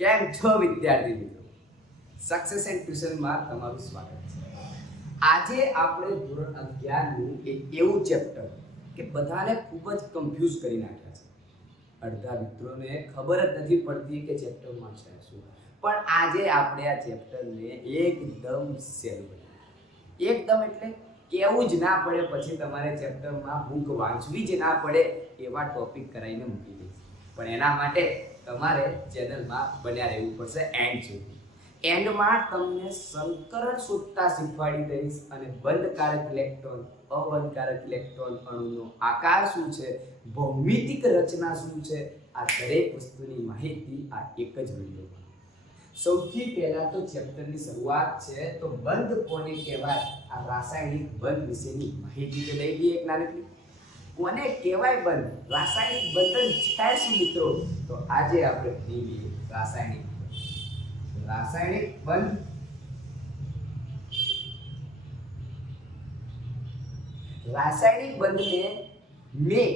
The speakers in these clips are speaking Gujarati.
કેમ છો વિદ્યાર્થી મિત્રો? સક્સેસ એન્ડ ટ્યુશનમાં તમારું સ્વાગત છે. આજે આપણે ધોરણ 11 નું એક એવું ચેપ્ટર કે બધાને ખૂબ જ કન્ફ્યુઝ કરી નાખ્યા છે. અડધા મિત્રોને ખબર જ નથી પડતી કે ચેપ્ટરમાં છે શું. પણ આજે આપણે આ ચેપ્ટરને એકદમ સહેલું બનાવ્યું. એકદમ એટલે કેવું જ ના પડે, પછી તમારે ચેપ્ટરમાં બુક વાંચવી જ ના પડે એવા ટોપિક કરાવીને મૂકી દઈશું. પણ એના માટે તમારે ચેનલમાં બન્યા રહેવું પડશે એન્ડ સુધી. એન્ડમાં તમને સંકરણ શોધતા શીખવાડી દઈશ અને બંધકારક ઇલેક્ટ્રોન, અબંધકારક ઇલેક્ટ્રોન, અણુનો આકાર શું છે, ભૌમિતિક રચના શું છે, આ દરેક વસ્તુની માહિતી આ એક જ વિડીયોમાં. સૌથી પહેલા તો ચેપ્ટરની શરૂઆત છે તો બંધ કોને કહેવાય, આ રાસાયણિક બંધ વિશેની માહિતી તો લઈ લઈએ એક નાનકડી. કોને કહેવાય બંધ, રાસાયણિક બંધન છે શું મિત્રો? તો આજે આપણે ભણીએ રાસાયણિક બંધ. રાસાયણિક બંધને મેં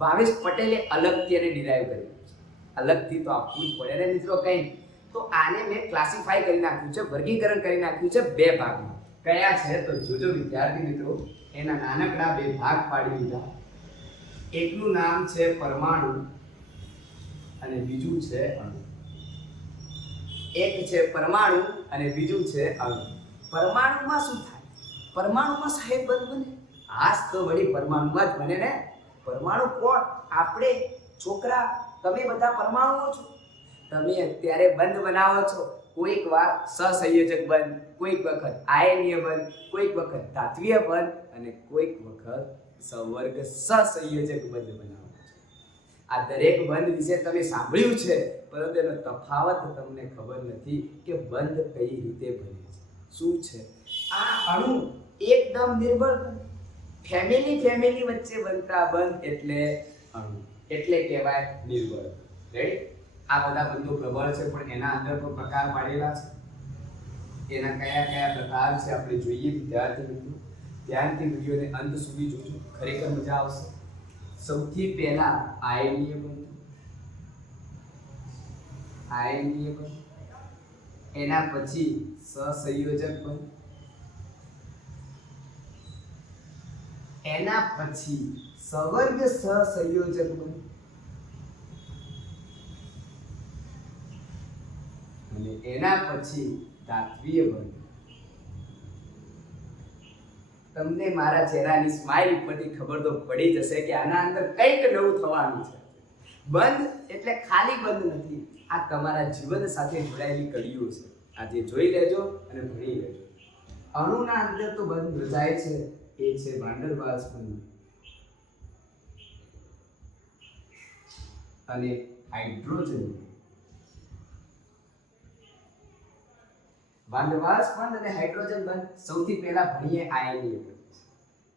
ભાવેશ પટેલે અલગથી અને ડિરાઈવ કર્યું છે. અલગથી તો આપવું જ પડે ને મિત્રો કંઈ. તો આને મેં ક્લાસિફાઈ કરી નાખ્યું છે, વર્ગીકરણ કરી નાખ્યું છે બે ભાગમાં. કયા છે તો જોજો વિદ્યાર્થી મિત્રો, એના નાનકડા બે ભાગ પાડી દીધા. એકનું નામ છે પરમાણુ અને બીજું છે અણુ. એક છે પરમાણુ અને બીજું છે અણુ. પરમાણુમાં શું થાય? પરમાણુમાં સાહેબ બંધ બને. આજ તો વળી પરમાણુમાં જ બને ને. પરમાણુ કોણ? આપણે છોકરા, તમે બધા પરમાણુઓ છો. તમે અત્યારે બંધ બનાવો છો. કોઈક વાર સહસંયોજક બંધ, કોઈક વખત આયનીય બંધ, કોઈક વખત ધાત્વિય બંધ અને કોઈક વખત સંવર્ગ સહસંયોજક બંધ બનાવો છો. આ દરેક બંધ વિશે તમે સાંભળ્યું છે, પરંતુ એનો તફાવત તમને ખબર નથી કે બંધ કઈ રીતે બને છે, શું છે. આ અણુ એકદમ નિર્બળ બંધ, ફેમિલી વચ્ચે બનતા બંધ એટલે અણુ, એટલે કહેવાય નિર્બળ. રેડી? આ બધા બંધો પ્રબળ છે પણ એના અંદર પણ પ્રકાર પાડેલા છે. એના કયા કયા પ્રકાર છે આપણે જોઈએ વિદ્યાર્થી મિત્રો. ધ્યાનથી વિડીયોને અંત સુધી જોજો, ખરેખર મજા આવશે. સૌથી પહેલા આયનીય બંધ. એના પછી સહસંયોજક બંધ, એના પછી સંવર્ગ સહસંયોજક બંધ અને એના પછી ધાત્વિય બંધ. તમને મારા ચહેરાની સ્માઈલ ઉપરથી ખબર તો પડી જશે કે આના અંદર કંઈક નવું થવાનું છે. બંધ એટલે ખાલી બંધ નથી, આ તમારા જીવન સાથે જોડાયેલી કડીઓ છે. આજે જોઈ લેજો અને ભણી લેજો. અણુના અંદર તો બંધ રચાય છે, એ છે વાન્ડર વાલ્સ બંધ અને હાઇડ્રોજન. વાન્ડર વાલ્સ બંધ અને હાઇડ્રોજન બંધ. સૌથી પહેલા ભણીએ આયનીય બંધ.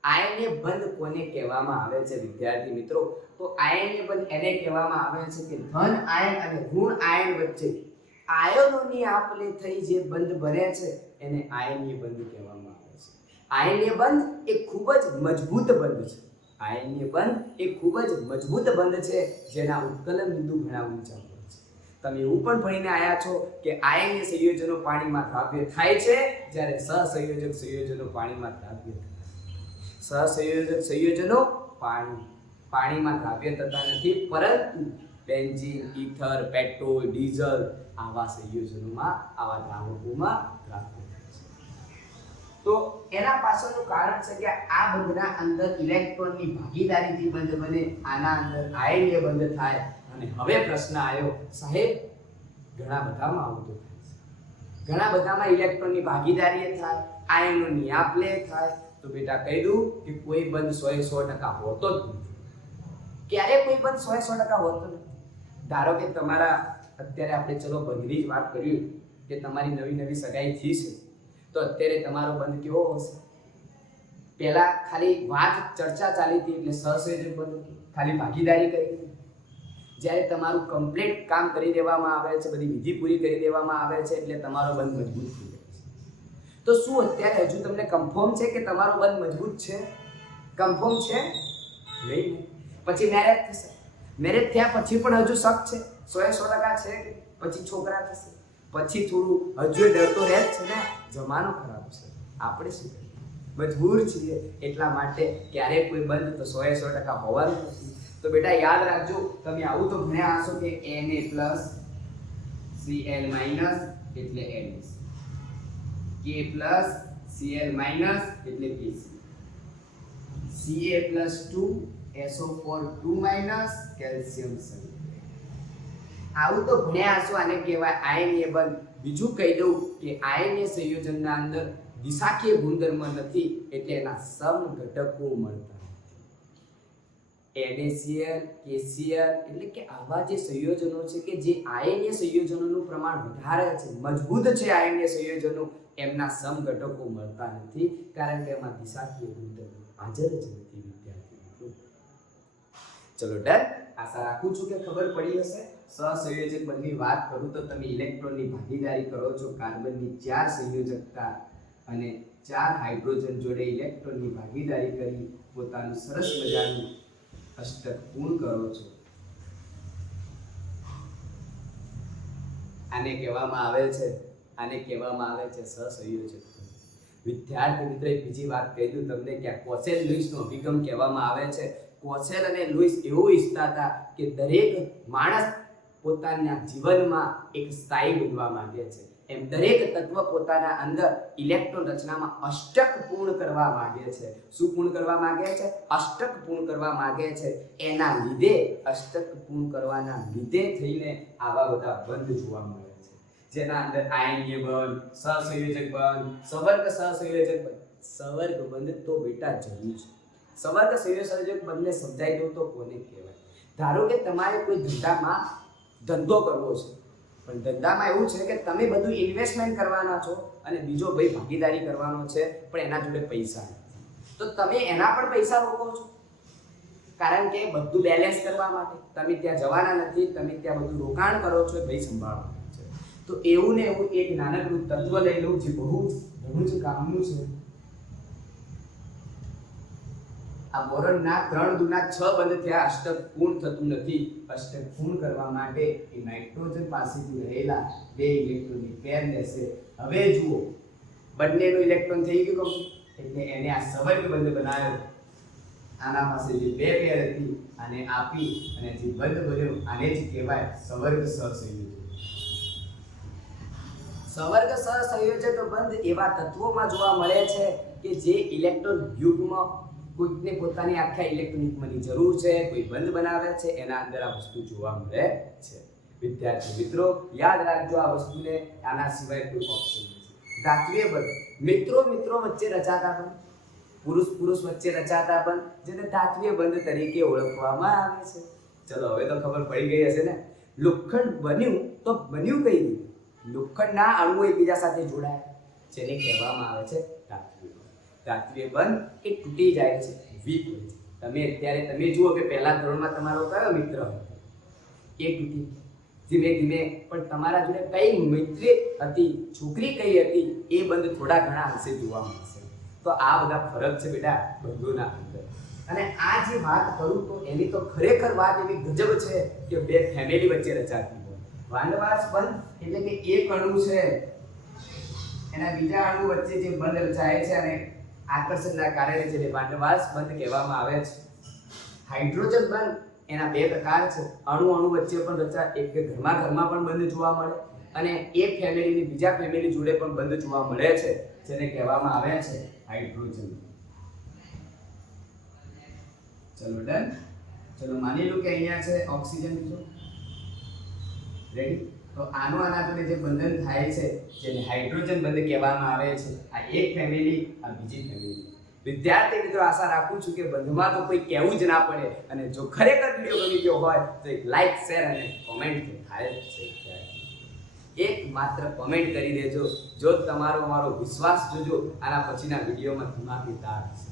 આયનીય બંધ કોને કહેવામાં આવે છે વિદ્યાર્થી મિત્રો? તો આયનીય બંધ એને કહેવામાં આવે છે કે ધન આયન અને ઋણ આયન વચ્ચે આયનોની આપલે થઈ જે બંધ બને છે એને આયનીય બંધ કહેવામાં આવે છે. આયનીય બંધ એ ખૂબ જ મજબૂત બંધ છે. આયનીય બંધ એ ખૂબ જ મજબૂત બંધ છે જેના ઉત્કલન બિંદુ ઘણા ઊંચા હોય છે. તમે એવું પણ ભણીને આવ્યા છો કે આયનીય સંયોજનો પાણીમાં દ્રાવ્ય થાય છે, જ્યારે સહસંયોજક સંયોજનો પાણીમાં દ્રાવ્ય થાય. સહસંયોજક સંયોજનો પાણીમાં દ્રાવ્ય થતા નથી, પરંતુ બેન્ઝીન, ઈથર, પેટ્રોલ, ડીઝલ આવા સંયોજનોમાં, આવા દ્રાવકોમાં દ્રાવ્ય થાય છે. તો એના પાછળનું કારણ છે કે આ બંધના અંદર ઇલેક્ટ્રોનની ભાગીદારીથી બંધ બને, આના અંદર આયનીય બંધ થાય. અને હવે પ્રશ્ન આવ્યો, સાહેબ ઘણા બધામાં આવું તો થાય છે, ઘણા બધામાં ઇલેક્ટ્રોનની ભાગીદારી થાય, આયનોની આપલે થાય. તો બેટા કહી દઉં કે કોઈ બંધ 100% હોતો જ નથી. ક્યારે કોઈ બંધ 100% હોતો નથી. ધારો કે તમારા અત્યારે આપણે ચલો બંધની જ વાત કરીએ કે તમારી નવી સગાઈ થઈ છે, તો અત્યારે તમારો બંધ કેવો હશે? પહેલા ખાલી વાત ચર્ચા ચાલી હતી એટલે સહસંયોજક બંધ, ખાલી ભાગીદારી કરી. જ્યારે તમારું કમ્પ્લીટ કામ કરી દેવામાં આવે છે, બધી વિધિ પૂરી કરી દેવામાં આવે છે એટલે તમારો બંધ મજબૂત થઈ જાય છે. તો શું અત્યારે હજુ તમને કન્ફર્મ છે કે તમારો બંધ મજબૂત છે? કન્ફર્મ છે નહીં. પછી મેરેજ થશે, મેરેજ થયા પછી પણ હજુ શક છે 100% છે પછી છોકરા થશે, પછી થોડું હજુ ડર તો રહે જ છે ને, જમાનો ખરાબ છે, આપણે શું કરીએ, મજબૂર છીએ, એટલા માટે ક્યારેક કોઈ બંધ તો 100% હોવાનું નથી. તો બેટા યાદ રાખજો, તમે આવું તો ભણ્યા હશો કે Na પ્લસ Cl માઇનસ એટલે NaC, K plus Cl minus એટલે KC, Ca plus 2 SO4 2 minus calcium sulphate. આવું તો ભણ્યા હશો, આને કહેવાય આયનીય બંધ. બીજું કહી દઉં કે આયનીય સંયોજનના અંદર દિશાકીય ગુણધર્મ નથી, એટલે એના સમઘટકો મળતા NaCl, KCl, એટલે કે આવા જે સંયોજનો છે કે જે આયનીય સંયોજનોનું પ્રમાણ વધારે છે, મજબૂત છે આયનીય સંયોજનો, એમના સમઘટકો મળતા નથી, કારણ કે એમાં દિશાકીય ગુણધર્મો હાજર જ નથી વિદ્યાર્થી મિત્રો. ચલો ડન. આશા રાખું છું કે ખબર પડી હશે. સહસંયોજક બંધની વાત કરું તો તમે ઇલેક્ટ્રોનની ભાગીદારી કરો છો, કાર્બનની 4 સંયોજકતા અને 4 હાઇડ્રોજન જોડે ઇલેક્ટ્રોનની ભાગીદારી કરી પોતાનું સરસ મજાનું અષ્ટક પૂર્ણ કરો છો. આને કહેવામાં આવે છે સહસંયોજક. વિદ્યાર્થી મિત્રો એક બીજી વાત કહી દઉં તમને કે કોસેલ લુઈસનો અભિગમ કહેવામાં આવે છે. કોસેલ અને લુઈસ એવું ઈચ્છતા હતા કે દરેક માણસ પોતાના જીવનમાં એક સ્થાયી બનવા માંગે છે, એમ દરેક તત્વ પોતાના અંદર ઇલેક્ટ્રોન રચનામાં અષ્ટક પૂર્ણ કરવા માંગે છે. શું પૂર્ણ કરવા માંગે છે? અષ્ટક પૂર્ણ કરવા માંગે છે. એના લીધે અષ્ટક પૂર્ણ કરવાના લીધે થઈને આવા બધા બંધ જોવા મળે છે, જેના અંદર આયનીય બંધ, સહસંયોજક બંધ, સવર્ગ સહસંયોજક બંધ. સવર્ગ બંધ તો બેટા જરૂર છે. સવર્ગ સંયોજક બંધને સમજાઈ દો તો કોને કહેવાય? ધારો કે તમારે કોઈ ધંધામાં ધંધો કરવો છે, પણ ધંધામાં એવું છે કે તમે બધું ઇન્વેસ્ટમેન્ટ કરવાના છો અને બીજો ભાઈ ભાગીદારી કરવાનો છે, પણ એના જોડે પૈસા નથી, તો તમે એના પણ પૈસા રોકો છો, કારણ કે બધું બેલેન્સ કરવા માટે તમે ત્યાં જવાના નથી, તમે ત્યાં બધું રોકાણ કરો છો, ભાઈ સંભાળવાનું છે. તો એવું ને એવું એક નાનકડું તત્વ લઈ લઉં જે બહુ ઘણું જ કામનું છે. આ બોરોનના 3 દુના 6 બંધ થયા, અષ્ટક પૂર્ણ થતું નથી. અષ્ટક પૂર્ણ કરવા માટે એ નાઇટ્રોજન પાસેથી રહેલા 2 ઇલેક્ટ્રોનની પેર લેશે. હવે જુઓ, બંનેનું ઇલેક્ટ્રોન થઈ ગયું કમ્પ્લીટ, એટલે એને આ સવર્ગ બંધ બનાવ્યો. આના પાસે જે 2 પેર હતી આને આપી અને જે બંધ બન્યો આને જ કહેવાય સવર્ગ સહસંયોજક. સવર્ગ સહસંયોજક બંધ એવા તત્વોમાં જોવા મળે છે કે જે ઇલેક્ટ્રોન યુગ્મ કોઈકને પોતાની આખા ઇલેક્ટ્રોનિકમાંની જરૂર છે, કોઈ બંધ બનાવે છે, એના અંદર આ વસ્તુ જોવા મળે છે. વિદ્યાર્થી મિત્રો યાદ રાખજો આ વસ્તુને, આના સિવાય કોઈ ઓપ્શન નથી. ધાત્વીય બંધ મિત્રો વચ્ચે રચાતા બંધ, પુરુષ વચ્ચે રચાતા બંધ, જેને ધાત્વીય બંધ તરીકે ઓળખવામાં આવે છે. ચલો હવે તો ખબર પડી ગઈ હશે ને. લોખંડ બન્યું તો બન્યું કઈ રીતે? લોખંડના અણુઓ એકબીજા સાથે જોડાયા, જેને કહેવામાં આવે છે ધાત્વીય. ધાત્વીય બંધ એ તૂટી જાય છે, વીક હોય છે. તમે જુઓ કે પહેલા ધોરણમાં તમારો કયો મિત્ર હતો? એ તૂટી ધીમે ધીમે, પણ તમારા જોડે કઈ મૈત્રી હતી, છોકરી કઈ હતી, એ બંધ થોડા ઘણા અંશે જોવા મળશે. તો આ બધા ફરક છે બેટા બંધોના અંદર. અને આ જે વાત કરું તો એની તો ખરેખર વાત એવી ગજબ છે કે 2 ફેમિલી વચ્ચે રચાતી હોય. વાંડવાસ બંધ એટલે કે એક અણુ છે એના બીજા અણુ વચ્ચે જે બંધ રચાય છે અને આકર્ષણના કારણે જેને વાંડવાસ બંધ કહેવામાં આવે છે. હાઇડ્રોજન બંધ એના 2 પ્રકાર છે. અણુ વચ્ચે પણ રચાય, એક ઘરમાં પણ બંધ જોવા મળે અને એક ફેમિલીની બીજા ફેમિલી જોડે પણ બંધ જોવા મળે છે, જેને કહેવામાં આવે છે હાઇડ્રોજન. ચલો ડન. ચલો માની લો કે અહીંયા છે ઓક્સિજન બીજો, રેડી? તો આના જોડે જે બંધન થાય છે જેને હાઇડ્રોજન બંધ કહેવામાં આવે છે. આ એક ફેમિલી, આ બીજી ફેમિલી. વિદ્યાર્થી મિત્રો આશા રાખું છું કે બંધમાં તો કોઈ કહેવું જ ના પડે, અને જો ખરેખર વિડીયો ગમી ગયો હોય તો એક લાઈક, શેર અને કોમેન્ટ તો થાય જ છે. એક માત્ર કોમેન્ટ કરી દેજો. જો મારો વિશ્વાસ જોજો, આના પછીના વિડીયોમાં ધમાકેદાર હશે.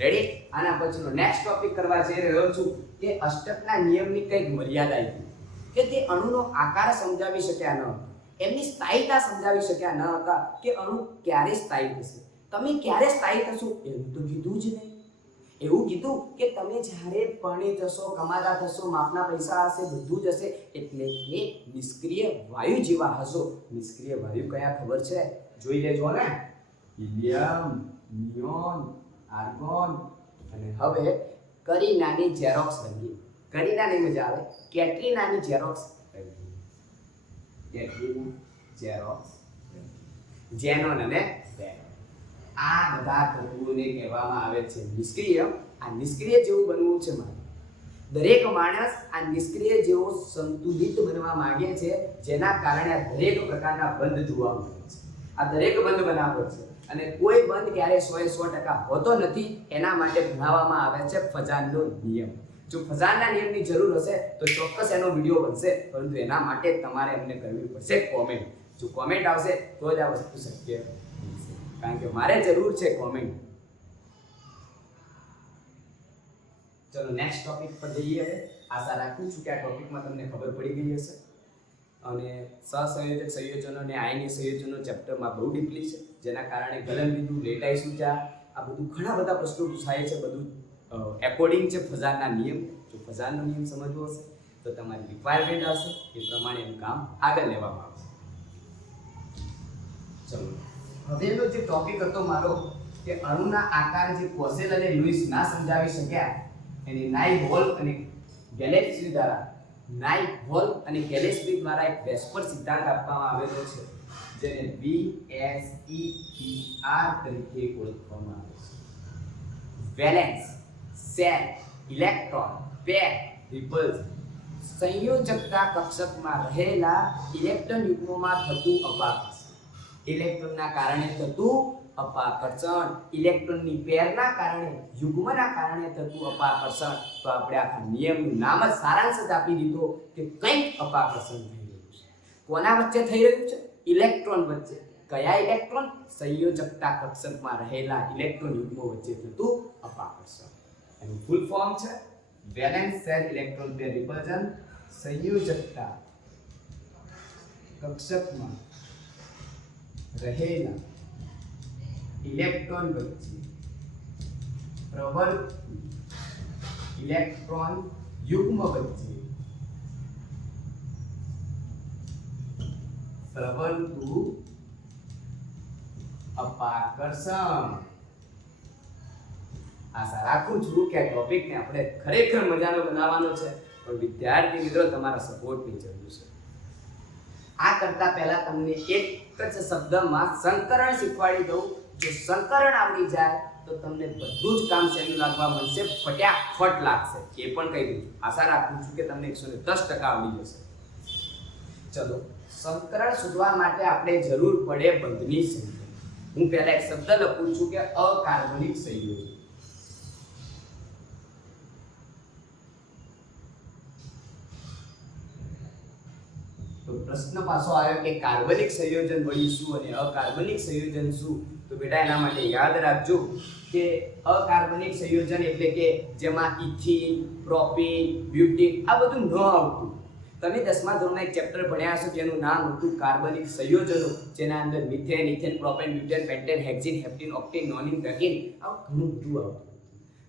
રેડી? આના પછીનો નેક્સ્ટ ટોપિક કરવા જઈ રહ્યો છું કે અષ્ટકના નિયમની કંઈક મર્યાદા હતી કે તે અણુનો આકાર સમજાવી શક્યા ન હતા, એમની સ્થાયીતા સમજાવી શક્યા ન હતા કે અણુ ક્યારે સ્થાયી થશે, તમે ક્યારે સ્થાયી થશો એમ તો કીધું જ નહીં. એવું કીધું કે તમે જ્યારે પરણી જશો, કમાતા થશો, માપના પૈસા હશે, બધું જ હશે, એટલે કે નિષ્ક્રિય વાયુ જેવા હશો. નિષ્ક્રિય વાયુ કયા ખબર છે? જોઈ લેજો ને. હિલિયમ, નિયોન, આર્ગોન અને હવે કરીનાની ઝેરોક્સ રંગીન. કરીનાની મજા આવે, કેટરીનાની ઝેરોક્સ રંગીન. કેટરીના ઝેરોક્સ ઝેનોન અને વેનોન. આ બધા તત્વોને કહેવામાં આવે છે નિષ્ક્રિય. આ નિષ્ક્રિય જેવું બનવું છે મારે. દરેક માણસ આ નિષ્ક્રિય જેવો સંતુલિત બનવા માંગે છે, જેના કારણે આ દરેક પ્રકારના બંધ જોવા મળે છે. આ દરેક બંધ બનાવે છે અને કોઈ બંધ ક્યારે 100% હોતો નથી. એના માટે ભણાવવામાં આવે છે ફઝાનનો નિયમ. જો ફઝાનના નિયમની જરૂર હશે તો ચોક્કસ એનો વિડીયો બનશે, પરંતુ એના માટે તમારે અમને કરવી પડશે કોમેન્ટ. જો કોમેન્ટ આવશે તો જ આ વસ્તુ શક્ય બનશે, કારણ કે મારે જરૂર છે કોમેન્ટ. ચલો નેક્સ્ટ ટોપિક પર જઈએ. હવે આશા રાખું છું કે આ ટોપિકમાં તમને ખબર પડી ગઈ હશે. અને સહસંયોજક સંયોજનો અને આયનીય સંયોજનો ચેપ્ટરમાં બહુ ડીપલી છે, જેના કારણે ગલનબિંદુ, લેટાઈસ ઊર્જા, આ બધું ઘણા બધા પ્રશ્નો પૂછાય છે. બધું એકોર્ડિંગ છે ફઝાનના નિયમ. જો ફઝાનનો નિયમ સમજવો હશે તો તમારી રિક્વાયરમેન્ટ આવશે, એ પ્રમાણે એનું કામ આગળ લેવામાં આવશે. ચલો હવેનો જે ટોપિક હતો મારો કે અણુના આકાર જે કોસેલ અને લુઈસ ના સમજાવી શક્યા, એની નાઇહોલ અને ગેલેસ્પી દ્વારા એક વેસ્પર સિદ્ધાંત આપવામાં આવેલો છે, જેને VSEPR તરીકે ઓળખવામાં આવે છે. વેલેન્સ, શેલ, ઇલેક્ટ્રોન, પેર, રિપલ્સન. સંયોજકતા કક્ષકમાં રહેલા ઇલેક્ટ્રોન યુગ્મોમાં થતું અપાકર્ષણ. ઇલેક્ટ્રોનના કારણે થતું અપાકર્ષણ, ઇલેક્ટ્રોનની પેરના કારણે, યુગ્મના કારણે થતું અપાકર્ષણ. તો આપણે આ નિયમનું નામ જ સારાંશ જ આપી દીધો કે કંઈક અપાકર્ષણ થઈ રહ્યું છે. કોના વચ્ચે થઈ રહ્યું છે? ઇલેક્ટ્રોન વચ્ચે. કયા ઇલેક્ટ્રોન? સંયોજકતા કક્ષકમાં રહેલા ઇલેક્ટ્રોન યુગ્મો વચ્ચે થતું અપાકર્ષણ. એનું ફૂલ ફોર્મ છે valence shell electron pair repulsion. સંયોજકતા કક્ષકમાં રહેલા ઇલેક્ટ્રોન વચ્ચે પ્રવર્તતું ઇલેક્ટ્રોન યુગ્મ વચ્ચે પ્રવર્તતું અપાકર્ષણ. આશા રાખું છું કે આ ટોપિકને આપણે ખરેખર મજાનો બનાવવાનો છે, પણ વિદ્યાર્થી મિત્રો તમારા સપોર્ટની જરૂર છે. આ કરતા પહેલા તમને એક જ શબ્દમાં સંકરણ શીખવાડી દઉં. જો સંકરણ આવડી જાય તો તમને બધું જ કામ સહેલું લાગવા મળશે, ફટાફટ લાગશે. એ પણ કહી દઉં. આશા રાખું છું કે તમને 110% આવડી જશે. ચલો સંકરણ શોધવા માટે આપણે જરૂર પડે બંધની સંખ્યા. હું પહેલા એક શબ્દ લખું છું કે અકાર્બનિક સંયોજન. તો પ્રશ્ન પાછો આવ્યો કે કાર્બનિક સંયોજન વળી શું અને અકાર્બનિક સંયોજન શું? તો બેટા એના માટે યાદ રાખજો કે અકાર્બનિક સંયોજન એટલે કે જેમાં ઇથિન, પ્રોપીન, બ્યુટીન આ બધું ન આવતું. તમે 10મા ધોરણમાં એક ચેપ્ટર ભણ્યા હશો જેનું નામ હતું કાર્બનિક સંયોજનો, જેના અંદર methane, ethane, propane, butane, pentane, hexene, heptene, octane, nonene, ટર્કીન આવું ઘણું બધું આવતું.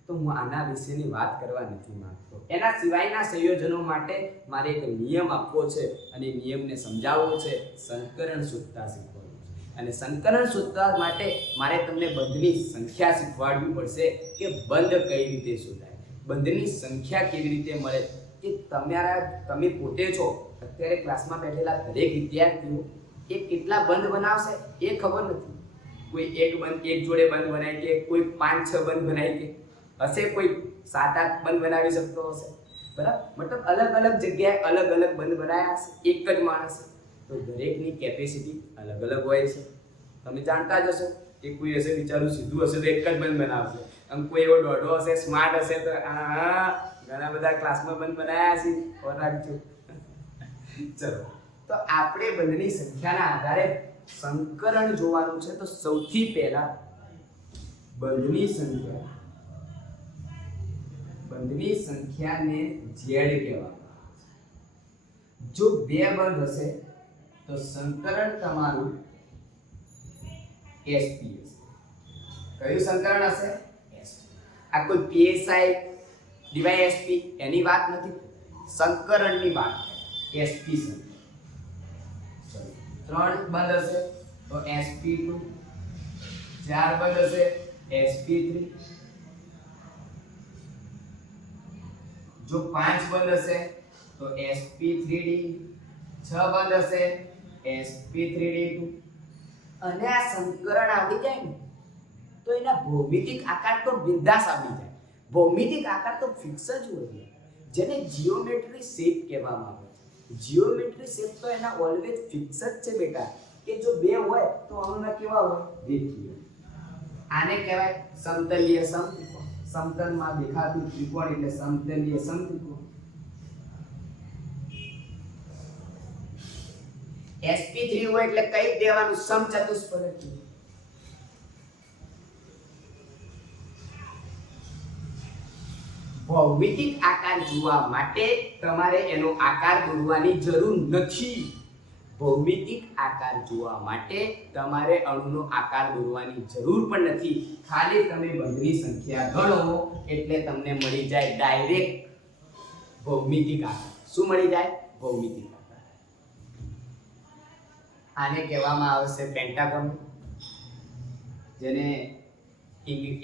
તો હું આના વિશેની વાત કરવા નથી માંગતો. એના સિવાયના સંયોજનો માટે મારે એક નિયમ આપવો છે અને નિયમને સમજાવવો છે. સંકરણ શોધતા શીખવાનું છે અને સંકરણ શોધવા માટે મારે તમને બંધની સંખ્યા શીખવાડવી પડશે કે બંધ કઈ રીતે શોધાય, બંધની સંખ્યા કેવી રીતે મળે. કે તમે પોતે છો અત્યારે ક્લાસમાં બેઠેલા દરેક વિદ્યાર્થીઓ એ કેટલા બંધ બનાવશે એ ખબર નથી. કોઈ એક જોડે બંધ બનાવી કે કોઈ 5-6 બંધ બનાવી કે હશે, કોઈ 7-8 બંધ બનાવી શકતો હશે, બરાબર. મતલબ અલગ અલગ જગ્યાએ અલગ અલગ બંધ બનાવ્યા હશે એક જ માણસે. તો દરેકની કેપેસિટી અલગ અલગ હોય છે. તમે જાણતા જ હશો કે કોઈ હશે બિચારું સીધું હશે તો એક જ બંધ બનાવશે, અને કોઈ એવો દોઢો હશે, સ્માર્ટ હશે તો ઘણા બધા ક્લાસમાં બંધ બનાવ્યા છે. ઓર રાખજો. ચલો તો આપણે બંધની સંખ્યાના આધારે સંકરણ જોવાનું છે. તો સૌથી પહેલા બંધની સંખ્યાને ઝેડ કહેવામાં આવે છે. જો 2 બંધ હશે તો સંકરણ તમારું sp હશે. કયું સંકરણ હશે? sp. આ કોઈ પીએસઆઈ ડીવાયએસપી એની વાત નથી, સંકરણની વાત એસપી છે. 3 બંધ હશે તો sp2, 4 બંધ હશે sp3, જો 5 બંધ હશે તો sp3d, 6 બંધ હશે sp3d2. અને આ સંકરણ આવડી જાય ને તો એના ભૌમિતિક આકાર તો બિંદાસ આવી જાય. ભૌમિતિક આકાર તો ફિક્સ જ હોય, જેને જીઓમેટ્રી શેપ કહેવામાં આવે છે. જીઓમેટ્રી શેપ તો એના ઓલવેઝ ફિક્સ જ છે બેટા, કે જો બે હોય તો અણુના કેવા હોય? રેખીય. આને કહેવાય સમતલીય સમત્રિકોણ. સમતલમાં દેખાતું ત્રિકોણ એટલે સમતલીય સમત્રિકોણ. sp3 હોય એટલે કઈ દેવાનું? સમચતુષ્ફલક. ભૌમિતિક આકાર જોવા માટે તમારે એનો આકાર દોરવાની જરૂર નથી. ભૌમિતિક આકાર જોવા માટે તમારે અણુનો આકાર દોરવાની જરૂર પણ નથી. ખાલી તમે બંધની સંખ્યા ગણો એટલે તમને મળી જાય ડાયરેક્ટ ભૌમિતિક આકાર. શું મળી જાય? ભૌમિતિક આકાર. આને કહેવામાં આવે છે પેન્ટાગોન, જેને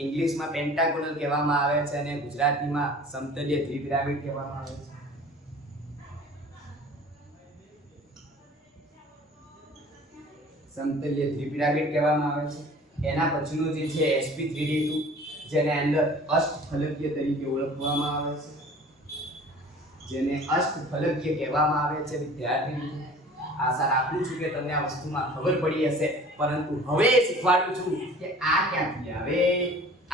ઇંગ્લિશમાં પેન્ટાગોનલ કહેવામાં આવે છે અને ગુજરાતીમાં સમતલીય દ્વિપિરામિડ કહેવામાં આવે છે. સમતલીય દ્વિપિરામિડ કહેવામાં આવે છે. એના પછીનું જે છે sp3d2, જેને અંદર અષ્ટફલકીય તરીકે ઓળખવામાં આવે છે, જેને અષ્ટફલકીય કહેવામાં આવે છે. વિદ્યાર્થી મિત્રો, આશા રાખું છું કે તમને આ વસ્તુમાં ખબર પડી હશે, પરંતુ હવે શીખવાડું છું કે આ ક્યાંથી આવે,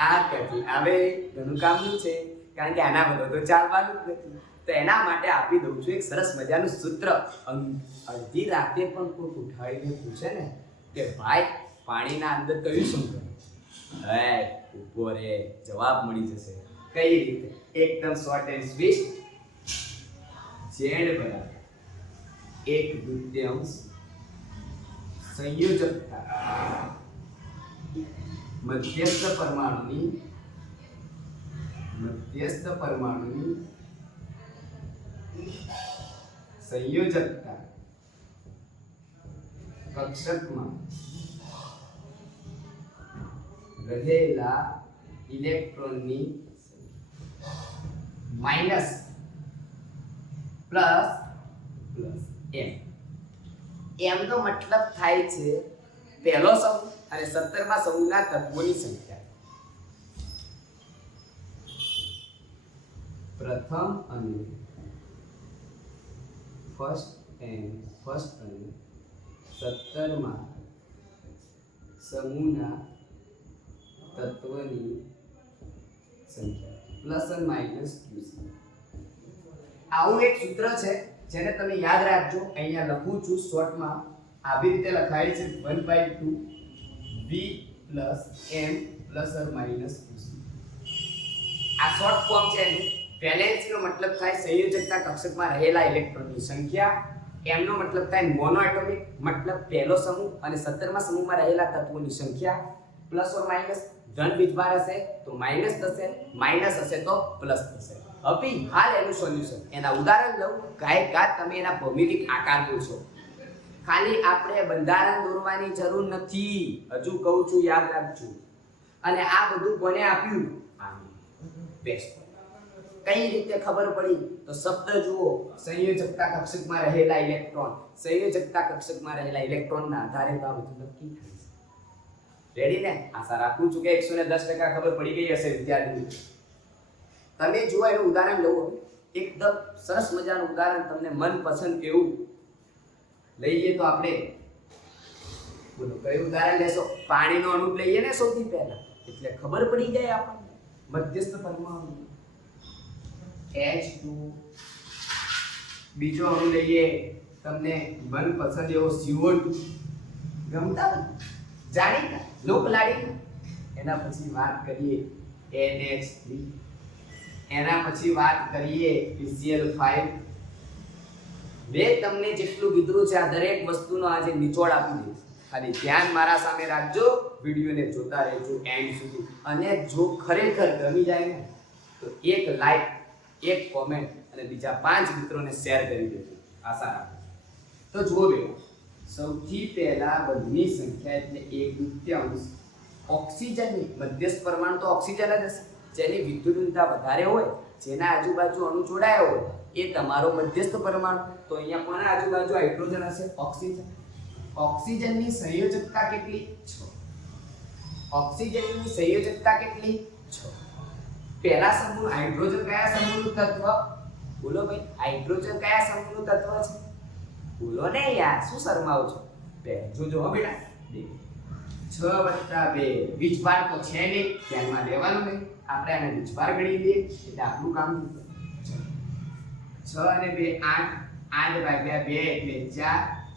આ ક્યાંથી આવે. ઘણું કામનું છે, કારણ કે આના બધો તો ચાલવાનું જ નથી. તો એના માટે આપી દઉં છું એક સરસ મજાનું સૂત્ર. અડધી રાતે પણ કોઈ ઉઠાડીને પૂછે ને કે ભાઈ પાણીના અંદર કયું સંકરણ? હે ઉભો રે, જવાબ મળી જશે. કઈ રીતે? એકદમ શોર્ટ એન્ડ સ્વીટ. z બરાબર 1/2 સંયોજકતા મધ્યસ્થ પરમાણુની સંયોજકતા કક્ષકમાં રહેલા ઇલેક્ટ્રોનની માઈનસ પ્લસ m નો મતલબ થાય છે પહેલો સમૂહ અને 17મા સમૂહના તત્વોની સંખ્યા. પ્રથમ અને ફર્સ્ટ અને 17મા સમૂહના તત્વની સંખ્યા પ્લસ અને માઈનસ QC. આવું એક સૂત્ર છે જેને તમે યાદ રાખજો. અહીંયા લખું છું શોર્ટમાં, આવી રીતે લખાય છે 1/2 V + m ± QC. આ શોર્ટ ફોર્મ છે એનું. વેલેન્સીનો મતલબ થાય સંયોજકતા કક્ષકમાં રહેલા ઇલેક્ટ્રોનની સંખ્યા. m નો મતલબ થાય મોનોએટોમિક, મતલબ પહેલો સમૂહ અને 17મા સમૂહમાં રહેલા તત્વોની સંખ્યા. પ્લસ ઓર માઈનસ, ધન વીજભાર હશે તો માઈનસ થશે, માઈનસ હશે તો પ્લસ થશે. હવે હાલ એનું સોલ્યુશન, એના ઉદાહરણ લઉં. ગાય તમે એના ભૌમિતિક આકાર દોરશો. ખાલી આપણે બંધારણ દોરવાની જરૂર નથી. હજુ કહું છું, યાદ રાખજો. અને આ બધું કોને આપ્યું? બેસ્ટ. કઈ રીતે ખબર પડી? તો શબ્દ જુઓ, સંયોજકતા કક્ષકમાં રહેલા ઇલેક્ટ્રોન. સંયોજકતા કક્ષકમાં રહેલા ઇલેક્ટ્રોનના આધારે તો આ બધું નક્કી થાય છે. રેડી ને? આશા રાખું છું કે 110% ખબર પડી ગઈ હશે વિદ્યાર્થી. તમે જુઓ એનું ઉદાહરણ લો. એકદમ સરસ મજાનું ઉદાહરણ, તમને મનપસંદ એવું લઈએ તો આપણે બોલો કયું ઉદાહરણ લેશો? પાણીનો અણુ લઈએ ને સૌથી પહેલા, એટલે ખબર પડી જાય આપણને. મધ્યસ્થ પરમાણુ H2. બીજો અણુ લઈએ તમને મનપસંદ એવો CO2. ગમતા જાણીતા લોકલાડી. એના પછી વાત કરીએ NH3. એના પછી વાત કરીએ PCl5. મેં તમને જેટલું કીધું છે આ દરેક વસ્તુનો આજે નિચોડ આપી દઈશ. ખાલી ધ્યાન મારા સામે રાખજો, વિડીયોને જોતા રહેજો એન્ડ સુધી. અને જો ખરેખર ગમી જાય ને તો એક લાઈક, એક કોમેન્ટ અને બીજા 5 મિત્રોને શેર કરી દેજો. આશા રાખું. તો જુઓ બેટા, સૌથી પહેલા બંધની સંખ્યા એટલે 1/2. ઓક્સિજનની મધ્યસ્થ પરમાણુ તો ઓક્સિજન જ હશે. જેની વિદ્યુતતા વધારે હોય, જેના આજુબાજુ અણુ જોડાયા હોય, એ તમારો મધ્યસ્થ પરમાણુ. તો અહીંયા કોના આજુબાજુ હાઇડ્રોજન હશે? ઓક્સિજન. ઓક્સિજનની સંયોજકતા કેટલી? 6. ઓક્સિજનની સંયોજકતા કેટલી? 6. પહેલા સમૂહ હાઇડ્રોજન કયા સમૂહનું તત્વ? બોલો ભાઈ, હાઇડ્રોજન કયા સમૂહનું તત્વ છે? બોલો ને યાર, શું શરમાવો છો? બે જોજો બેટા. 6 + 2 વીજભાર તો છે નહીં, ધ્યાનમાં લેવાનું નહીં. આપણે આને વીજભાર ગણી લઈએ એટલે આપણું કામ થયું. 6 અને 2 8, 8/2 એટલે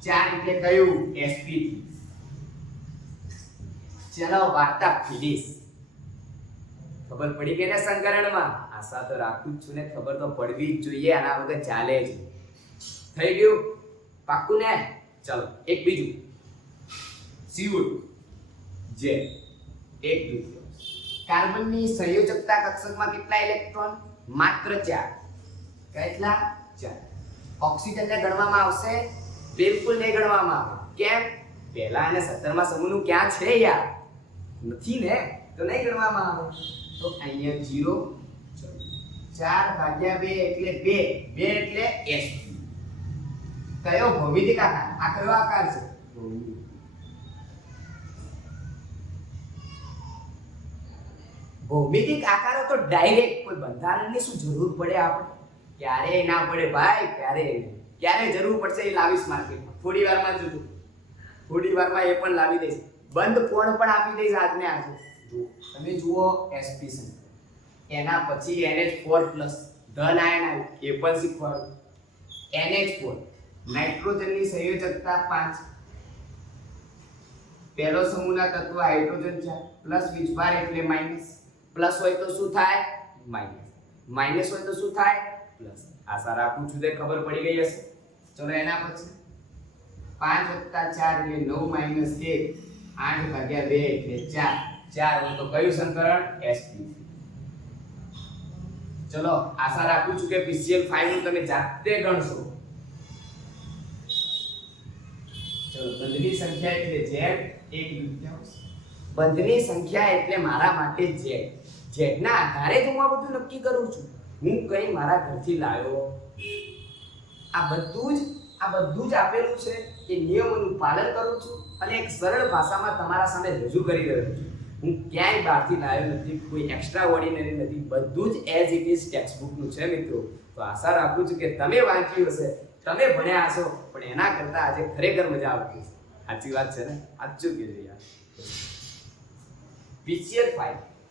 4 એટલે કયું? sp3. ચલો વાર્તા ફિનિશ. ખબર પડી ગઈ ને સંકરણમાં? આશા તો રાખું જ છું ને, ખબર તો પડવી જ જોઈએ, આના વગર ચાલે જ. થઈ ગયું? પાક્કું ને? ચલો એક બીજું. CO2 જે 1/2. કાર્બનની સંયોજકતા કક્ષકમાં કેટલા ઇલેક્ટ્રોન? માત્ર 4. કેટલા? 4. ઓક્સિજનને ગણવામાં આવશે? બિલકુલ નહીં ગણવામાં આવે. કેમ? પહેલા અને 17મા સમૂહનું ક્યાં છે યાર? નથી ને, તો નહીં ગણવામાં આવે. તો અહીંયા 0. 4/2 એટલે 2 એટલે sp. કયો ભૌમિતિક આકાર? આ કયો આકાર છે? ભૌમિતિક આકારો તો ડાયરેક્ટ, કોઈ બંધારણની શું જરૂર પડે આપણે? ક્યારે ના પડે ભાઈ, ક્યારે જરૂર પડશે એ લાવીશ માર્કેટમાં. થોડી વારમાં જોજો, થોડી વારમાં એ પણ લાવી દઈશ. બંધ કોણ પણ આપી દઈશ આજને આજે. જો તમે જુઓ sp એના પછી NH4+ ધન આયન આવ્યું, એ પણ શીખવાડું. NH4 નાઇટ્રોજનની સંયોજકતા 5. પહેલો સમૂહના તત્વ હાઇડ્રોજન છે, પ્લસ વીજભાર એટલે માઈનસ. પ્લસ હોય તો શું થાય? માઈનસ. માઈનસ હોય તો શું થાય? પ્લસ. આશા રાખું છું તે ખબર પડી ગઈ હશે. ચલો એના પછી 5 + 4 એટલે 9 - 1, 8/2 એટલે 4. 4 હોય તો કયું સંકરણ? sp3. ચલો આશા રાખું છું કે PCl5 નું તમે જાતે ગણશો. ચલો બંધની સંખ્યા એટલે z 1/2. બંધની સંખ્યા એટલે મારા માટે z. z ના આધારે જ હું આ બધું નક્કી કરું છું. હું કઈ મારા ઘરથી લાવ્યો, આ બધું જ આપેલું છે. એ નિયમોનું પાલન કરું છું અને એક સરળ ભાષામાં તમારા સામે રજૂ કરી રહ્યો છું. હું ક્યાંય બહારથી લાવ્યો નથી, કોઈ એક્સ્ટ્રા ઓર્ડિનરી નથી. બધું જ એઝ ઇટ ઇઝ ટેક્સ્ટ બુકનું છે મિત્રો. તો આશા રાખું છું કે તમે વાંચ્યું હશે, તમે ભણ્યા હશો, પણ એના કરતાં આજે ખરેખર મજા આવતી છે. સાચી વાત છે ને? સાચું કીધું યાર. PCl5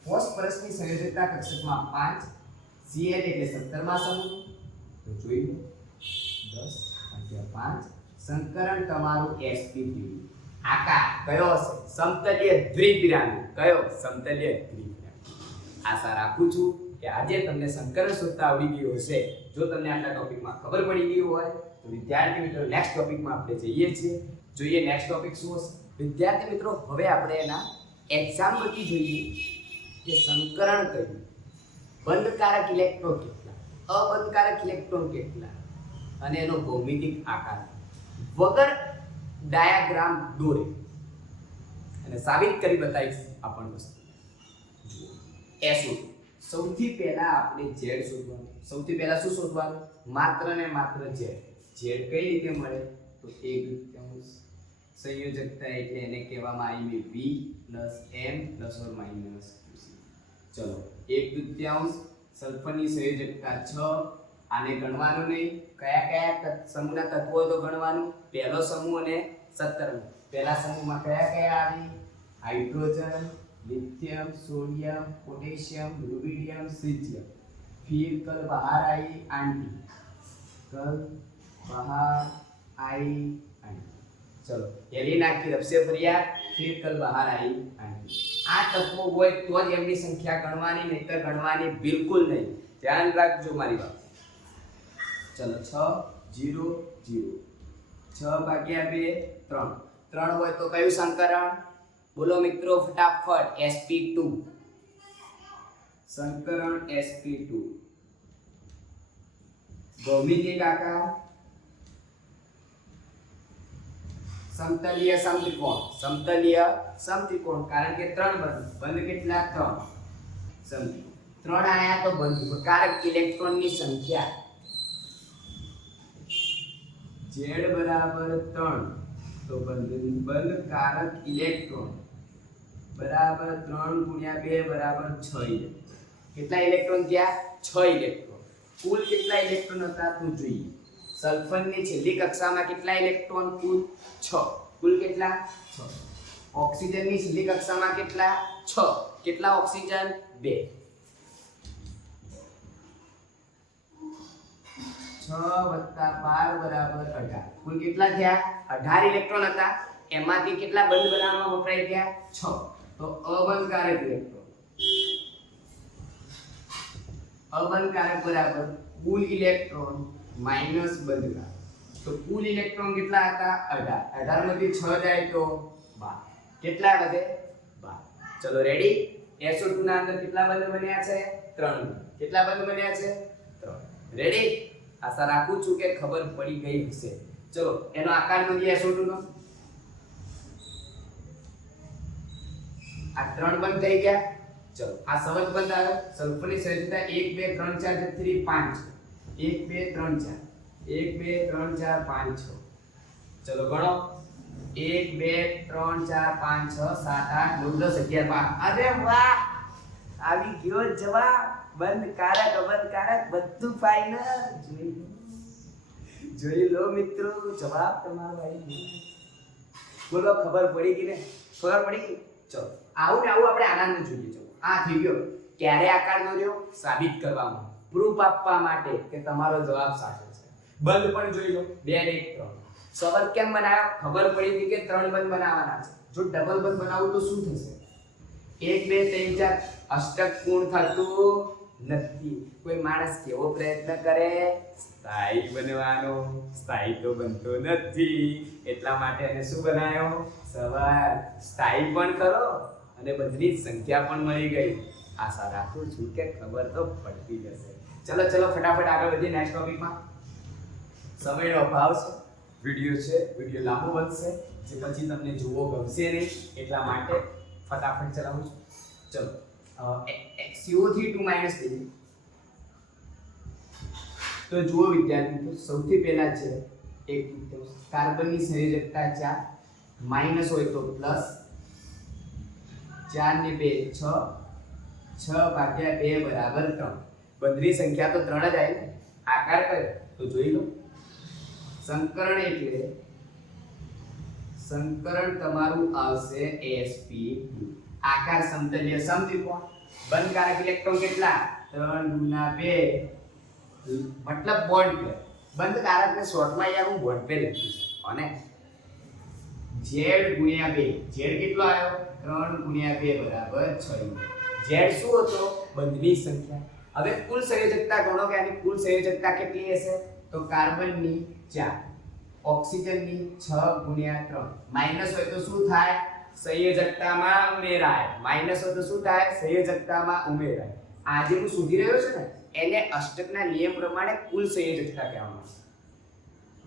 ફોસ્ફરસની સંયોજકતા કક્ષકમાં 5. Cl એટલે 17મા સમૂહ. તો જોઈ લો 10/5. સંકરણ તમારું sp3. આકાર કયો હશે? સમતલીય દ્વિપિરામિડ. કયો? સમતલીય દ્વિપિરામિડ. આશા રાખું છું કે આજે તમને સંકરણ શોધતા આવડી ગયું હશે. જો તમને આટલા ટોપિકમાં ખબર પડી ગયું હોય તો વિદ્યાર્થી મિત્રો નેક્સ્ટ ટોપિકમાં આપણે જઈએ છીએ. જોઈએ નેક્સ્ટ ટોપિક શું હશે? વિદ્યાર્થી મિત્રો હવે આપણે એના એક્ઝામ પરથી જોઈએ કે સંકરણ કયું, બંધકારક ઇલેક્ટ્રોન કેટલા, અબંધકારક ઇલેક્ટ્રોન કેટલા અને એનો ભૌમિતિક આકાર વગર ડાયાગ્રામ દોરે અને સાબિત કરી બતાવીશ આ પણ વસ્તુ. SO2 સૌથી પહેલા આપણે z શોધવાનું. સૌથી પહેલા શું શોધવાનું? માત્ર ને માત્ર z. z કઈ રીતે મળે? તો 1/2 સંયોજકતા એટલે એને કહેવામાં આવી V + M ± QC. ચલો 1/2 સલ્ફરની સંયોજકતા 6. આને ગણવાનું નહીં. કયા સમૂહના તત્વો તો ગણવાનું. પહેલો સમૂહ અને 17મો. પહેલા સમૂહમાં કયા આવી? Hydrogen, lithium, sodium, potassium, rubidium, caesium. फिर कल बाहर आई आंटी. कल बाहर आई आंटी. चलो एलिना की रब से फरियाद. फिर कल बाहर आई आंटी. આ તત્વો હોય તો જ એમની સંખ્યા ગણવાની, નહીતર ગણવાની બિલકુલ નહીં. ધ્યાન રાખજો મારી વાત. ચલો 6 0 0 6/2 3. 3 હોય તો કયું સંકરણ? બોલો મિત્રો ફટાફટ. sp2 સંકરણ sp2. ભૌમિતિક આકાર સમતલીય સમત્રિકોણ. સમતલીય સમત્રિકોણ કારણ કે 3 બંધ કેટલા? 3 સમત્રિકોણ 3 આયા તો બંધ કારક ઇલેક્ટ્રોનની સંખ્યા z બરાબર 3 તો બંધ કારક ઇલેક્ટ્રોન બરાબર 3 ગુણ્યા 2 બરાબર 6 કેટલા ઇલેક્ટ્રોન થયા? 6 ઇલેક્ટ્રોન. કુલ કેટલા ઇલેક્ટ્રોન હતા તું જોઈએ. સલ્ફરની છેલ્લી કક્ષામાં કેટલા ઇલેક્ટ્રોન? કુલ 6. કુલ કેટલા? 6. ઓક્સિજનની છેલ્લી કક્ષામાં કેટલા? 6. કેટલા ઓક્સિજન? 2. 6 વત્તા 12 બરાબર 18. કુલ કેટલા થયા? 18 ઇલેક્ટ્રોન હતા. એમાંથી કેટલા બંધ બનાવવામાં વપરાઈ ગયા? 6. તો અબંધકારક ઇલેક્ટ્રોન. અબંધકારક બરાબર કુલ ઇલેક્ટ્રોન માઈનસ બંધકારક. તો કુલ ઇલેક્ટ્રોન કેટલા હતા? 18. 18 માંથી 6 જાય તો 12. કેટલા વધે? 12. ચલો રેડી. SO2 ના અંદર કેટલા બંધ બન્યા છે? 3. કેટલા બંધ બન્યા છે? 3. રેડી. આશા રાખું છું કે ખબર પડી ગઈ હશે. ચલો એનો આકાર નોંધીએ SO2 નો. આ 3 બંધ થઈ ગયા. ચલો આ સવત બંધ આવ્યો. સલ્ફરની સંયોજકતા 1 2 3 4 જેટલી 5 1 2 3 4 1 2 3 4 5 6. ચલો ગણો 1 2 3 4 5 6 7 8 9 10 11 12. અરે વાહ, આવી ગયો જવાબ. બંધ કારક અબંધ કારક બધું ફાઇનલ. જોઈ લો મિત્રો, જવાબ તમારો આવી ગયો. બોલો ખબર પડી કે ને? ખબર પડી ગઈ. ચલો આવું ને આવું આપણે આનંદ જોઈએ. ચલો આ થઈ ગયો. ક્યારે આકાર દોર્યો? સાબિત કરવામાં, પ્રૂફ આપવા માટે કે તમારો જવાબ સાચો છે. બંધ પણ જોઈ લો 2 1 3. સવત કેમ બનાવ્યો? ખબર પડી હતી કે 3 બંધ બનાવવાના છે. જો ડબલ બંધ બનાવું તો શું થશે? 1 2 3 4 અષ્ટક પૂર્ણ થતું નથી. કોઈ માણસ કેવો પ્રયત્ન કરે? સ્થાયી બનવાનો. સ્થાયી તો બનતો નથી, એટલા માટે એને શું બનાવ્યો? સવાલ. સ્થાયી પણ કરો અને બધી સંખ્યા પણ મળી ગઈ. આશા રાખું છું કે ખબર તો પડતી જશે. ચલો ચલો ફટાફટ આગળ વધીએ નેક્સ્ટ ટોપિકમાં. સમયનો અભાવ છે, વિડિયો છે, વિડિયો લાંબો બનશે જે પછી તમને જોવો ગમશે નહીં, એટલા માટે ફટાફટ ચલાવું છું. ચલો CO3 2 લઈએ તો જુઓ વિદ્યાર્થી મિત્રો, સૌથી પહેલા છે એક કાર્બનની સંયોજકતા 4 માઈનસ હોય તો પ્લસ 4 ને 2 6 6 ભાગ્યા 2 બરાબર 3. બંધની સંખ્યા તો 3 જ આવી ને. આકાર કયો તો જોઈ લો. સંકરણ એટલે સંકરણ તમારું આવશે sp2. આકાર સમતલીય સમત્રિકોણ. બંધકારક ઇલેક્ટ્રોન કેટલા? 3 ગુણ્યા 2 મતલબ બોન્ડ પેર. બંધકારક ને શોર્ટમાં યાર હું બોન્ડ પેર લખું છું. અને z ગુણ્યા 2. z કેટલો આવ્યો? 3 ગુણ્યા 2 બરાબર 6. z શું હતો? બંધની સંખ્યા. હવે કુલ સંયોજકતા ગણો કે આની કુલ સંયોજકતા કેટલી હશે? તો કાર્બનની 4, ઓક્સિજનની 6 ગુણ્યા 3. માઈનસ હોય તો શું થાય? સંયોજકતામાં ઉમેરાય. માઈનસ હોય તો શું થાય? સંયોજકતામાં ઉમેરાય. આ જે હું શોધી રહ્યો છું ને એને અષ્ટકના નિયમ પ્રમાણે કુલ સંયોજકતા કહેવામાં આવે.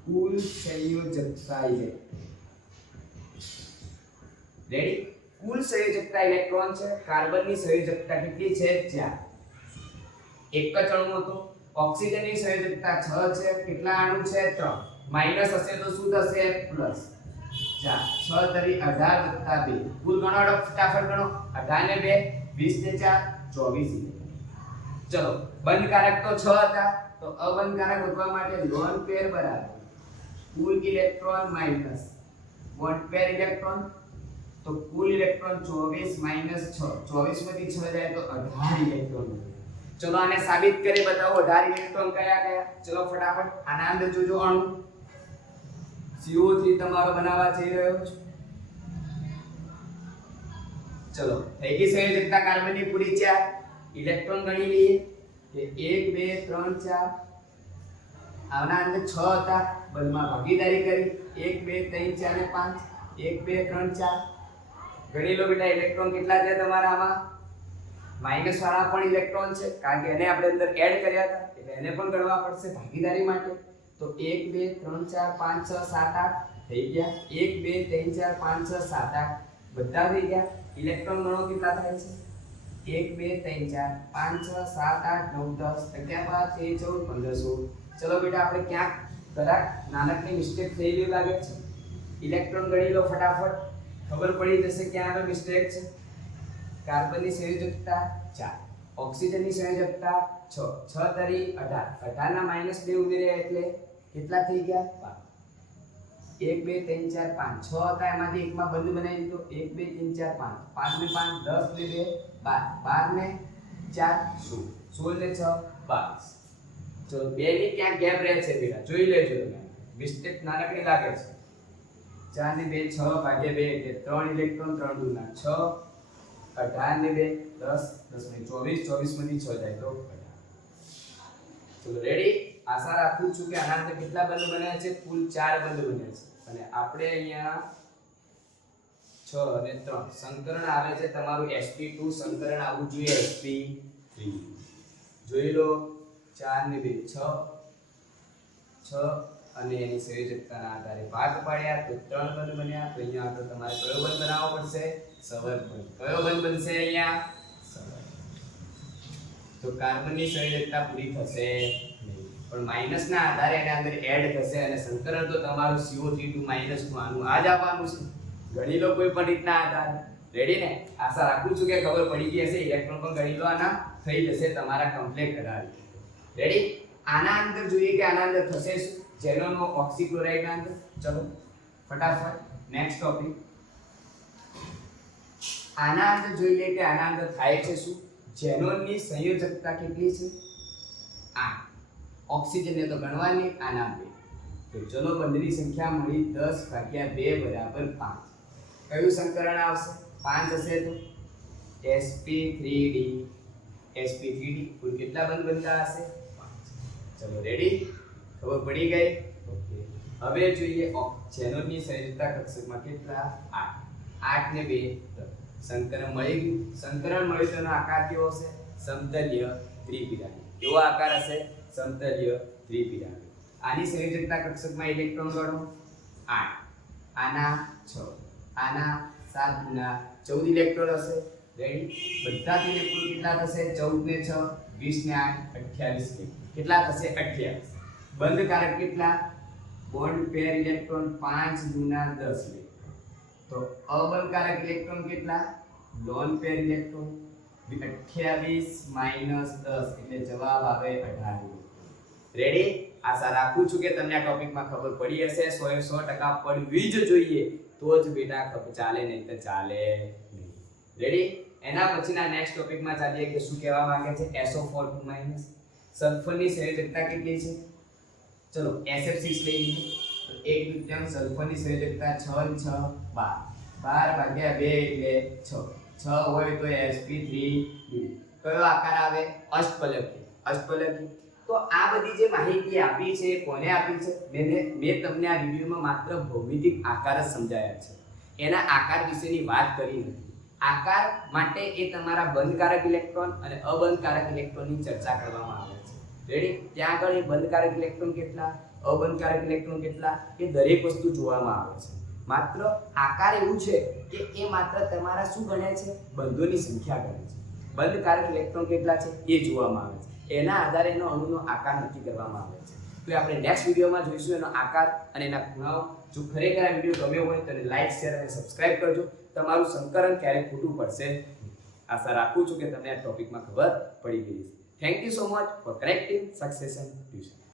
કુલ સંયોજકતા રેડી. કુલ સંયોજકતા ઇલેક્ટ્રોન છે. કાર્બનની સંયોજકતા કેટલી છે? 4. એક જ અણુ હતો. ઓક્સિજનની સંયોજકતા 6 છે. કેટલા અણુ છે? 3. માઈનસ હશે તો શું થશે? પ્લસ. 4 6 તરી 18 વત્તા 2. કુલ ગણો ફટાફટ ગણો. 18 ને 2 20 ને 4 24. ચલો બંધકારક તો 6 હતા, તો અબંધકારક ગોતવા માટે લોન પેર બરાબર કુલ ઇલેક્ટ્રોન માઈનસ બોન્ડ પેર ઇલેક્ટ્રોન. તો કુલ ઇલેક્ટ્રોન 24 માઈનસ 6. 24 માંથી 6 જાય તો 18 ઇલેક્ટ્રોન. ચલો આને સાબિત કરી બતાવો. 18 ઇલેક્ટ્રોન કયા કયા? ચલો ફટાફટ આના અંદર જોજો. અણુ CO3 તમારો બનાવવા જઈ રહ્યો છું. ચલો થઈ ગઈ સંયોજકતા કાર્બનની પૂરી 4. ઇલેક્ટ્રોન ગણી લઈએ કે 1 2 3 4. આના અંદર 6 હતા, બંધમાં ભાગીદારી કરી 1 2 3 4 ને 5. 1 2 3 4 ગણી લો બેટા ઇલેક્ટ્રોન કેટલા છે તમારા આમાં માઈનસ વાળા પણ ઇલેક્ટ્રોન છે કારણ કે એને આપણે અંદર એડ કર્યા હતા એટલે એને પણ ગણવા પડશે ભાગીદારી માટે તો 1 2 3 4 5 6 7 8 થઈ ગયા 1 2 3 4 5 6 7 8 બધા થઈ ગયા ઇલેક્ટ્રોન ગણો કેટલા થાય છે 1 2 3 4 5 6 7 8 9 10 11 12 13 14 15 16 ચલો બેટા આપણે ક્યાંક કદાચ નાનકડી મિસ્ટેક થયેલી લાગે છે ઇલેક્ટ્રોન ગણી લો ફટાફટ ખબર પડી જશે ક્યાં આગળ મિસ્ટેક છે કાર્બનની સંયોજકતા 4 ઓક્સિજનની સંયોજકતા 6 6 તરી 18 18 ના -2 ઉમેર્યા એટલે કેટલા થઈ ગયા 1 2 3 4 5 6 હતા એમાંથી એકમાં બંધ બનાવી દીધો 1 2 3 4 5 5 ને 5 10 ને 2 12 12 ને 4 16 ને 6 22 ચલો બે ની ક્યાં ગેપ રહે છે બેટા જોઈ લેજો તમે મિસ્ટેક નાનકડી લાગે છે 4 ને 2 6 ભાગ્યા 2 એટલે 3 ઇલેક્ટ્રોન 3 દૂના 6 18 ને 2 10 10 ને 24 24 માંથી 6 જાય તો 18 ચલો રેડી આશા રાખું છું કે આના અંદર કેટલા બંધ બન્યા છે કુલ 4 બંધ બન્યા છે અને આપણે અહીંયા 6 અને 3 સંકરણ આવે છે તમારું sp2 સંકરણ આવવું જોઈએ sp3 જોઈ લો 4 ને 2 6 6 અને એની સંયોજકતાના આધારે ભાગ પાડ્યા તો 3 બંધ બન્યા તો અહીંયા આગળ તમારે કયો બંધ બનાવવો પડશે સવર બંધ કયો બંધ બનશે અહીંયા સવર તો કાર્બનની સંયોજકતા પૂરી થશે નહીં પણ માઈનસ ના આધારે એના અંદર એડ થશે અને સંકરણ તો તમારું CO3 માઈનસ નું આનું આ જ આપવાનું છે ગણી લો કોઈ પણ રીતના આધાર રેડી ને આશા રાખું છું કે ખબર પડી ગઈ હશે ઇલેક્ટ્રોન પણ ગણી લો આના થઈ જશે તમારા કમ્પ્લીટ કરાવી રેડી આના અંદર જોઈએ કે આના અંદર થશે શું ઝેનોનો ઓક્સીક્લોરાઇડ ના અંદર ચલો ફટાફટ નેક્સ્ટ ટોપિક આના અંદર જોઈ લે કે આના અંદર થાય છે શું ઝેનોનની સંયોજકતા કેટલી છે 8 ઓક્સિજનને તો ગણવાની આના 2 તો ચલો બંધની સંખ્યા મળી 10 ભાગ્યા 2 બરાબર 5 કયું સંકરણ આવશે 5 હશે તો sp3d sp3d કુલ કેટલા બંધ બનતા હશે 5 ચલો રેડી ખબર પડી ગઈ ઓકે હવે જોઈએ ઝેનોનની સંયોજકતા કક્ષકમાં કેટલા 8 8 ને 2 સંકરણ મળી ગયું સંકરણ મળ્યું તેનો આકાર કેવો હશે સમતલ્ય ત્રિપિરામિડ કેવો આકાર હશે સમતલ્ય ત્રિપિરામિડ આની સંયોજકતા કક્ષકમાં ઇલેક્ટ્રોન ગણો 8 આના 6 આના 7 ગુણા 14 ઇલેક્ટ્રોન હશે રેડી બધાથી કુલ કેટલા થશે 14 ને 6 20 ને 8 28 કેટલા થશે 28 બંધ કારક કેટલા બોન્ડ પેર ઇલેક્ટ્રોન 5 ગુણા 10 લે તો અબંધ કારક ઇલેક્ટ્રોન કેટલા લોન પેર ઇલેક્ટ્રોન 28 માઈનસ 10 એટલે જવાબ આવે 18 રેડી આશા રાખું છું કે તમને આ ટોપિકમાં ખબર પડી હશે 100% પડવી જ જોઈએ તો જ બેટા ચાલે નહીં તો ચાલે નહીં રેડી એના પછીના નેક્સ્ટ ટોપિકમાં ચાલીએ કે શું કહેવા માંગે છે SO4 સલ્ફરની સંયોજકતા કેટલી છે ચલો SF6 લઈ લઈએ તો 1/2 સલ્ફરની સંયોજકતા 6 6 12 12 ભાગ્યા 2 એટલે 6 6 હોય તો sp3 કયો આકાર આવે અષ્ટફલકી અષ્ટફલકી તો આ બધી જે માહિતી આપી છે કોને આપી છે મેં તમને આ વિડિયોમાં માત્ર ભૌમિતિક આકાર જ સમજાયા છે એના આકાર વિશેની વાત કરી નથી આકાર માટે એ તમારા બંધકારક ઇલેક્ટ્રોન અને અબંધકારક ઇલેક્ટ્રોનની ચર્ચા કરવામાં આવે છે રેડી ત્યાં આગળ એ બંધકારક ઇલેક્ટ્રોન કેટલા અબંધકારક ઇલેક્ટ્રોન કેટલા એ દરેક વસ્તુ જોવામાં આવે છે માત્ર આકાર એવું છે કે એ માત્ર તમારા શું ગણે છે બંધોની સંખ્યા ગણે છે બંધકારક ઇલેક્ટ્રોન કેટલા છે એ જોવામાં આવે છે એના આધારે એનો અણુનો આકાર નક્કી કરવામાં આવે છે તો આપણે નેક્સ્ટ વિડિયોમાં જોઈશું એનો આકાર અને એના ખૂણાઓ જો ખરેખર આ વિડિયો ગમ્યો હોય તો લાઈક શેર અને સબસ્ક્રાઇબ કરજો તમારું સંકલન ક્યારેય ખોટું પડશે આશા રાખું છું કે તમને આ ટોપિકમાં ખબર પડી ગઈ છે thank you so much for connecting succession